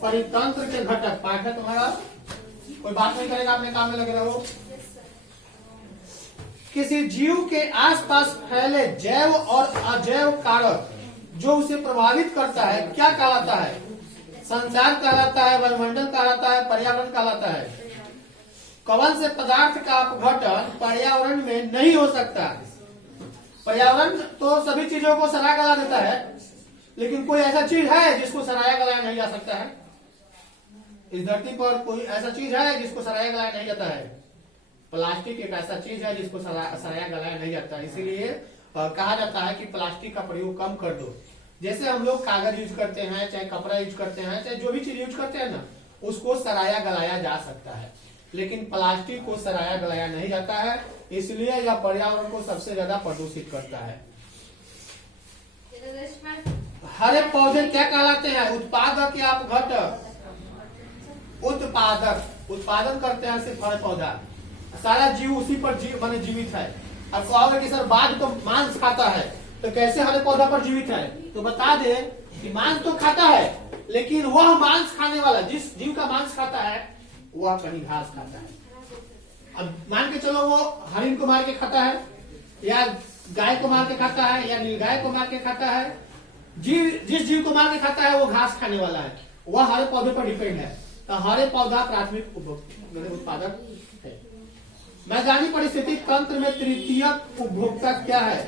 परितंत्र के घटक। पाठ है तुम्हारा, कोई बात नहीं करेगा, अपने काम में लगे रहो। किसी जीव के आसपास फैले जैव और अजैव कारक जो उसे प्रभावित करता है क्या कहलाता है? संसार कहलाता है, वायुमंडल कहलाता है, पर्यावरण कहलाता है। कौन से पदार्थ का अपघटन पर्यावरण में नहीं हो सकता? पर्यावरण तो सभी चीजों को सरा गला देता है, लेकिन कोई ऐसा चीज है जिसको सराया गलाया नहीं जा सकता है? इस धरती पर कोई ऐसा चीज है जिसको सराया गलाया नहीं जाता है? प्लास्टिक एक ऐसा चीज है जिसको सराया गलाया नहीं जाता, इसीलिए कहा जाता है कि प्लास्टिक का प्रयोग कम कर दो। जैसे हम लोग कागज यूज करते हैं, चाहे कपड़ा यूज करते हैं, चाहे जो भी चीज यूज करते हैं ना, उसको सराया गलाया जा सकता है, लेकिन प्लास्टिक को सराया गलाया नहीं जाता है, इसलिए यह पर्यावरण को सबसे ज्यादा प्रदूषित करता है। हरे पौधे क्या कहलाते हैं? उत्पादक या अपघटक? उत्पादक। उत्पादन करते हैं सिर्फ हरे पौधा, सारा जीव उसी पर माने जीवित है। अब कहोगे कि सर बाघ तो मांस खाता है, तो कैसे हरे पौधा पर जीवित है? तो बता दे कि मांस तो खाता है, लेकिन वह मांस खाने वाला, जिस जीव का मांस खाता है, वह कहीं घास खाता है। अब मान के चलो वो हरिण को मार के खाता है, या गाय को मार के खाता है, या नीलगाय को मार के खाता है। जिस जीव को मार के खाता है वो घास खाने वाला है, वह हरे पौधे पर डिपेंड है। तो हरे पौधा प्राथमिक उत्पादक है। मैदानी परिस्थिति तंत्र में तृतीय उपभोक्ता क्या है?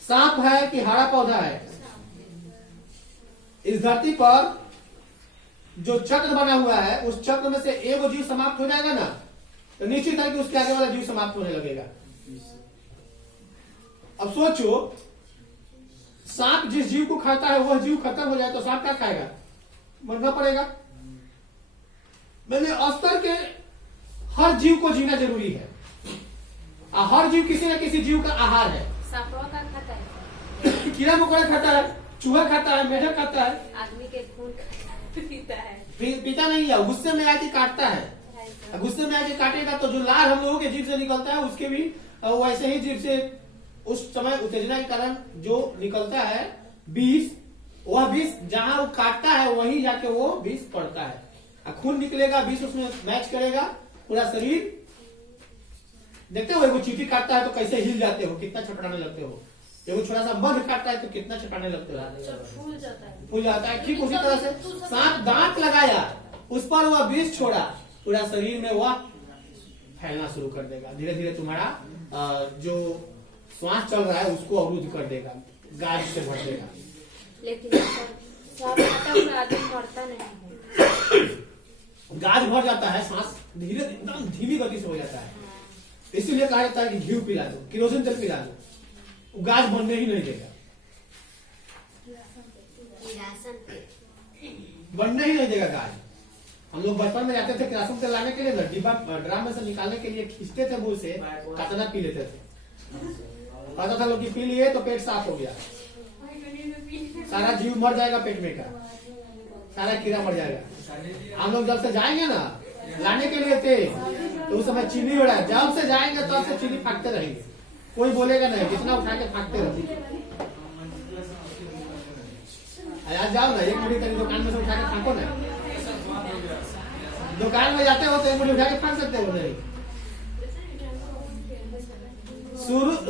सांप है कि हरा पौधा है? इस धरती पर जो चक्र बना हुआ है, उस चक्र में से एक जीव समाप्त हो जाएगा ना, तो निश्चित है कि उसके आगे वाला जीव समाप्त होने लगेगा। अब सोचो, सांप जिस जीव को खाता है वह जीव खत्म हो जाए तो सांप क्या खाएगा? मरना पड़ेगा। मैंने स्तर के हर जीव को जीना जरूरी है, और हर जीव किसी न किसी जीव का आहार है। सांपों का खाता है, कीड़ा मकोड़ा खाता है, चूहा खाता है, मेढक खाता है, आदमी के खून पीता है। पीता नहीं है, गुस्से में आके काटता है। गुस्से में आके काटेगा तो जो लार हम लोगों के जीभ से निकलता है, उसके भी वैसे ही जीभ से उस समय उत्तेजना के कारण जो निकलता है विष, वह विष जहां वो काटता है वहीं जाके वो विष पड़ता है, खून निकलेगा, विष उसमें मैच करेगा पूरा शरीर। देखते हो एगो चींटी काटता है तो कैसे हिल जाते हो, कितना छटपटाने लगते हो। एगो छोटा सा मध काटता है तो कितना छटपटाने लगते हो, फूल जाता है। ठीक उसी तरह से सांप दांत लगाया, उस पर वह विष छोड़ा, पूरा शरीर में वह फैलना शुरू कर देगा। धीरे धीरे तुम्हारा जो श्वास चल रहा है उसको अवरुद्ध कर देगा, गाज से भर देगा। लेकिन आदमी मरता नहीं है। गाज भर जाता है, सांस धीरे एकदम धीमी गति से हो जाता है। इसीलिए कहा जाता है कि घी पिला दो, केरोसिन तेल पिला दो, गाज बनने ही नहीं देगा, बनने ही नहीं देगा गाज। हम लोग बचपन में जाते थे केरोसिन तेल लाने के लिए, डिब्बा ड्राम में से निकालने के लिए खींचते थे मुंह से, कतना पी लेते थे। पता था लोग कि पी लिए तो पेट साफ हो गया, सारा जीव मर जाएगा पेट में का, सारा कीड़ा मर जाएगा। हम लोग जब से जाएंगे ना लाने के लिए थे, तो उस समय चीनी हो रहा है, जब से जाएंगे तब से चीनी फाँकते रहेंगे, कोई बोलेगा नहीं, जितना उठा के फाँकते रहेंगे। आज जाओ ना, एक मुट्ठी तक दुकान में से उठा के फाँको ना, दुकान में जाते हो तो एक मुट्ठी उठा के फाँक सकते हो नहीं।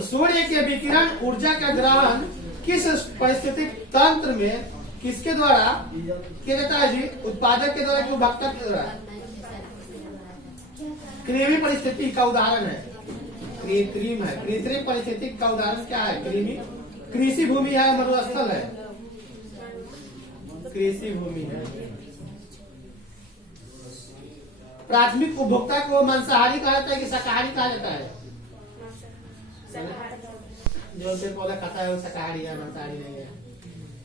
सूर्य के विकिरण ऊर्जा का ग्रहण किस परिस्थितिक तंत्र में किसके द्वारा किया जाता है जी? उत्पादक के द्वारा कि उपभोक्ता के द्वारा? कृमि परिस्थिति का उदाहरण है, कृत्रिम है। कृत्रिम परिस्थिति का उदाहरण क्या है? कृमि कृषि भूमि है, मरुस्थल है, कृषि भूमि है। प्राथमिक उपभोक्ता को मांसाहारी कहा जाता है कि शाकाहारी कहा जाता है? जो पेड़ पौधा खाता है वो शाकाहारी है, मांसाहारी नहीं है।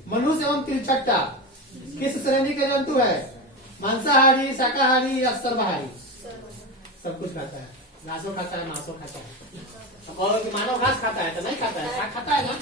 मनुष्य एवं तिलचट्टा किस श्रेणी के जंतु है? मांसाहारी, शाकाहारी या सर्वाहारी? सब कुछ खाता है, घासों खाता है, मांसों खाता है। और मानव घास खाता है तो नहीं खाता है, शाक खाता है ना।